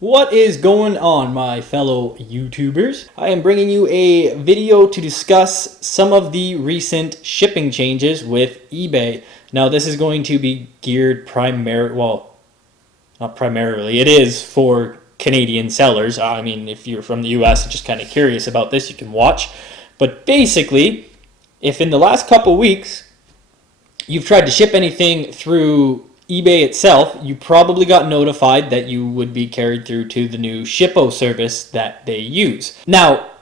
What is going on, my fellow YouTubers? I am bringing you a video to discuss some of the recent shipping changes with eBay. Now, this is going to be geared not primarily, it is for Canadian sellers. I mean, if you're from the US and just kind of curious about this, you can watch. But basically, if in the last couple weeks you've tried to ship anything through eBay itself, you probably got notified that you would be carried through to the new Shippo service that they use. Now,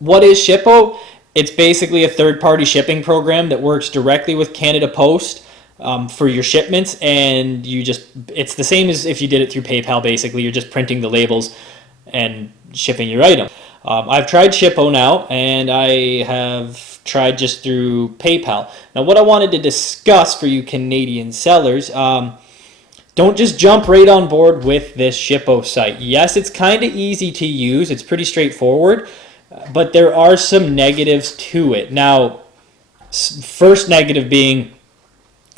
what is Shippo? It's basically a third-party shipping program that works directly with Canada Post for your shipments, and it's the same as if you did it through PayPal. Basically, you're just printing the labels and shipping your item. I've tried Shippo now, and I have tried just through PayPal. Now, what I wanted to discuss for you Canadian sellers, don't just jump right on board with this Shippo site. Yes, it's kind of easy to use. It's pretty straightforward, but there are some negatives to it. Now, first negative being,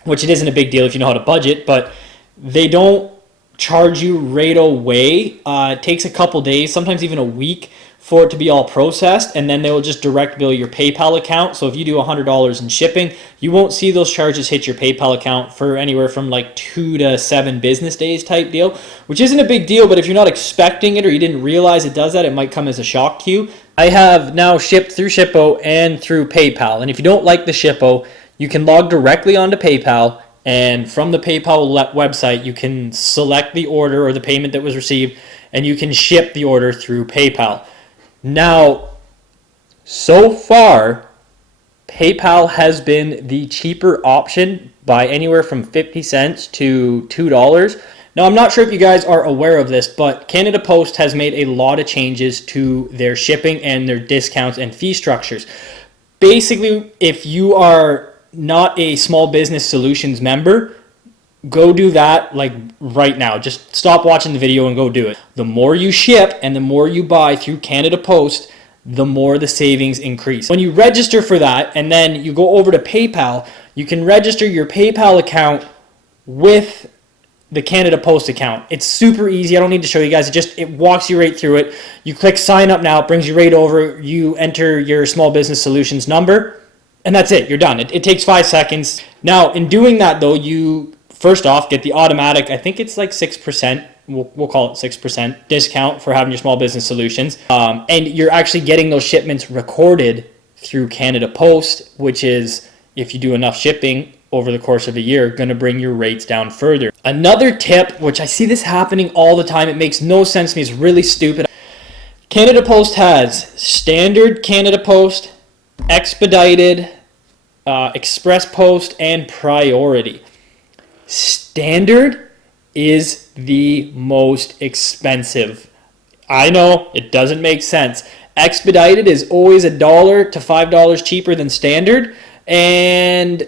which it isn't a big deal if you know how to budget, but they don't charge you right away. It takes a couple days, sometimes even a week, for it to be all processed, and then they will just direct bill your PayPal account. So if you do $100 in shipping, you won't see those charges hit your PayPal account for anywhere from like 2 to 7 business days type deal, which isn't a big deal, but if you're not expecting it or you didn't realize it does that, it might come as a shock to you. I have now shipped through Shippo and through PayPal, and if you don't like the Shippo, you can log directly onto PayPal, and from the PayPal website, you can select the order or the payment that was received, and you can ship the order through PayPal. Now, so far, PayPal has been the cheaper option by anywhere from 50 cents to $2. Now, I'm not sure if you guys are aware of this, but Canada Post has made a lot of changes to their shipping and their discounts and fee structures. Basically, if you are not a small business solutions member, go do that like right now. Just stop watching the video and go do it. The more you ship and the more you buy through Canada Post, the more the savings increase. When you register for that and then you go over to PayPal, you can register your PayPal account with the Canada Post account. It's super easy. I don't need to show you guys. It walks you right through it. You click sign up now. It brings you right over. You enter your small business solutions number, and that's it. You're done. It takes 5 seconds. Now, in doing that though, you first off get the automatic, I think it's like 6%, we'll call it 6% discount for having your small business solutions. And you're actually getting those shipments recorded through Canada Post, which is, if you do enough shipping over the course of a year, going to bring your rates down further. Another tip, which I see this happening all the time, it makes no sense to me, it's really stupid. Canada Post has standard Canada Post, expedited, express post, and priority. Standard is the most expensive. I know, it doesn't make sense. Expedited is always $1 to $5 cheaper than standard, and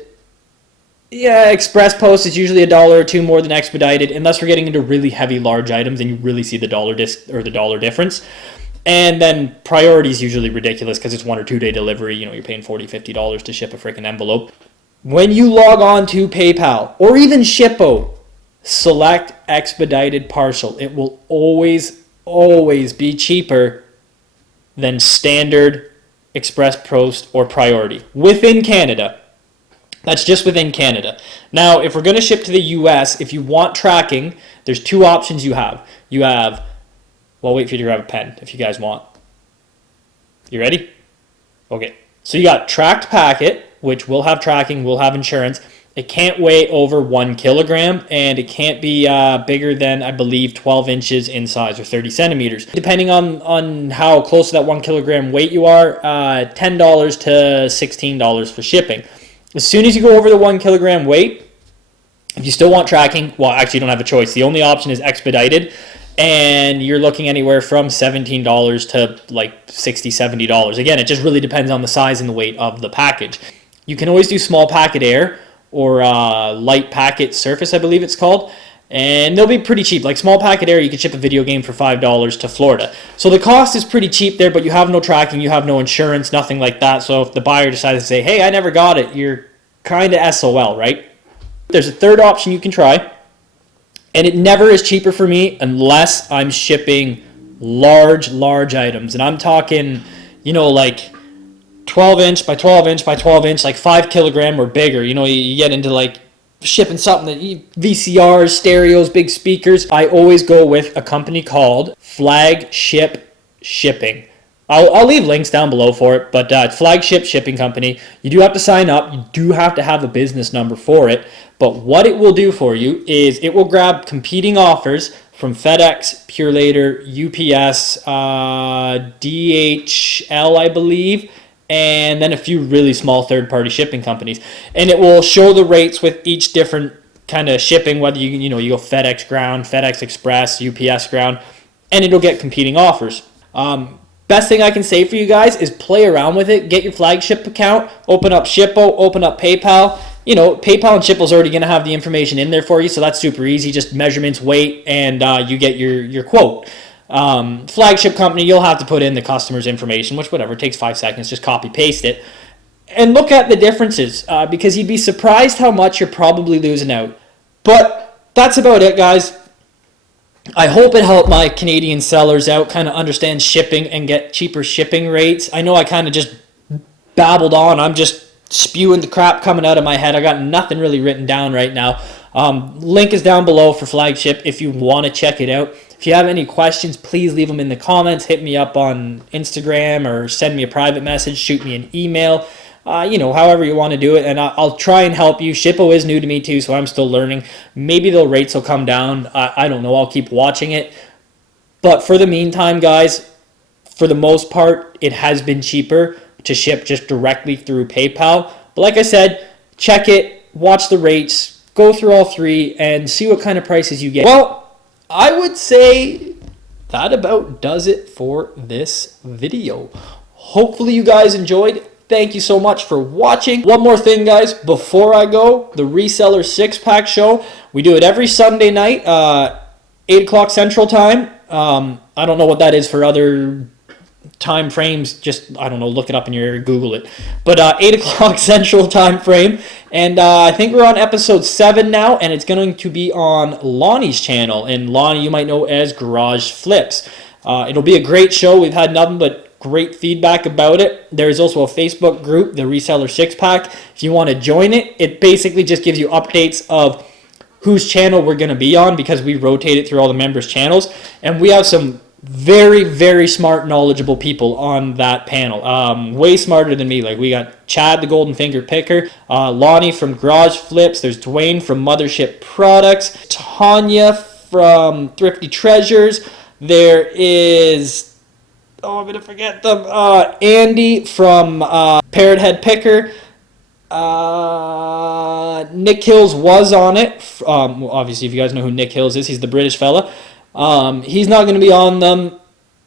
yeah, express post is usually $1 or $2 more than expedited, unless we're getting into really heavy large items and you really see the dollar difference. And then priority is usually ridiculous because it's 1 or 2 day delivery. You know, you're paying $40, $50 to ship a freaking envelope. When you log on to PayPal or even Shippo, select expedited parcel. It will always be cheaper than standard, express post, or priority within Canada. That's just within Canada. Now, if we're going to ship to the US, if you want tracking, there's 2 options you have. Well, wait for you to grab a pen if you guys want. You ready? Okay. So you got tracked packet, which will have tracking, will have insurance. It can't weigh over 1 kilogram, and it can't be bigger than, I believe, 12 inches in size or 30 centimeters. Depending on how close to that 1 kilogram weight you are, $10 to $16 for shipping. As soon as you go over the 1 kilogram weight, if you still want tracking, well, actually you don't have a choice. The only option is expedited, and you're looking anywhere from $17 to like $60, $70. Again, it just really depends on the size and the weight of the package. You can always do small packet air or light packet surface, I believe it's called, and they'll be pretty cheap. Like small packet air, you can ship a video game for $5 to Florida. So the cost is pretty cheap there, but you have no tracking, you have no insurance, nothing like that. So if the buyer decides to say, hey, I never got it, you're kind of SOL, right? There's a third option you can try, And it never is cheaper for me unless I'm shipping large items. And I'm talking, like 12 inch by 12 inch by 12 inch, like 5 kilogram or bigger. You get into like shipping something that VCRs, stereos, big speakers. I always go with a company called Flagship Shipping. I'll leave links down below for it, but it's Flagship Shipping Company. You do have to sign up. You do have to have a business number for it. But what it will do for you is it will grab competing offers from FedEx, Pure Later, UPS, DHL, I believe, and then a few really small third-party shipping companies. And it will show the rates with each different kind of shipping, whether you go FedEx Ground, FedEx Express, UPS Ground, and it'll get competing offers. Best thing I can say for you guys is play around with it. Get your Flagship account, open up Shippo, open up PayPal. PayPal and Shippo's already going to have the information in there for you, so that's super easy. Just measurements, weight, and you get your quote. Flagship company, you'll have to put in the customer's information, which whatever, it takes 5 seconds, just copy paste it. And look at the differences, because you'd be surprised how much you're probably losing out. But that's about it, guys. I hope it helped my Canadian sellers out, kind of understand shipping and get cheaper shipping rates. I know I kind of just babbled on. I'm just spewing the crap coming out of my head. I got nothing really written down right now. Link is down below for Flagship if you want to check it out. If you have any questions, please leave them in the comments. Hit me up on Instagram or send me a private message. Shoot me an email. However you want to do it, and I'll try and help you. Shippo is new to me too, so I'm still learning. Maybe the rates will come down. I don't know. I'll keep watching it. But for the meantime, guys, for the most part, it has been cheaper to ship just directly through PayPal. But like I said, check it, watch the rates, go through all three, and see what kind of prices you get. Well, I would say that about does it for this video. Hopefully you guys enjoyed. Thank you so much for watching. One more thing, guys, before I go, the Reseller 6-Pack Show. We do it every Sunday night, 8 o'clock Central Time. I don't know what that is for other time frames. Just, I don't know, look it up in your Google it. But 8 o'clock Central Time frame. And I think we're on episode 7 now, and it's going to be on Lonnie's channel. And Lonnie, you might know as Garage Flips. It'll be a great show. We've had nothing but great feedback about it. There's also a Facebook group, the Reseller 6-Pack. If you want to join it, it basically just gives you updates of whose channel we're going to be on, because we rotate it through all the members' channels. And we have some very, very smart, knowledgeable people on that panel. Way smarter than me. Like, we got Chad, the Golden Finger Picker, Lonnie from Garage Flips. There's Duane from Mothership Products, Tonya from Thrifty Treasures. There is... I'm going to forget them. Andy from ParrotHead Picker. Nic Hills was on it. Obviously, if you guys know who Nic Hills is, he's the British fella. He's not going to be on them.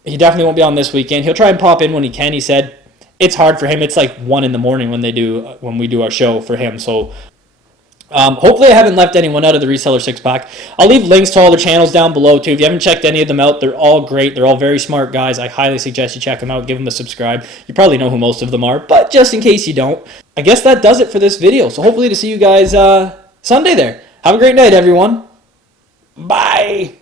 He definitely won't be on this weekend. He'll try and pop in when he can. He said it's hard for him. It's like 1 in the morning when we do our show for him. So hopefully I haven't left anyone out of the Reseller 6-Pack. I'll leave links to all their channels down below too. If you haven't checked any of them out, they're all great. They're all very smart guys. I highly suggest you check them out. Give them a subscribe. You probably know who most of them are, but just in case you don't, I guess that does it for this video. So hopefully to see you guys Sunday there. Have a great night, everyone. Bye.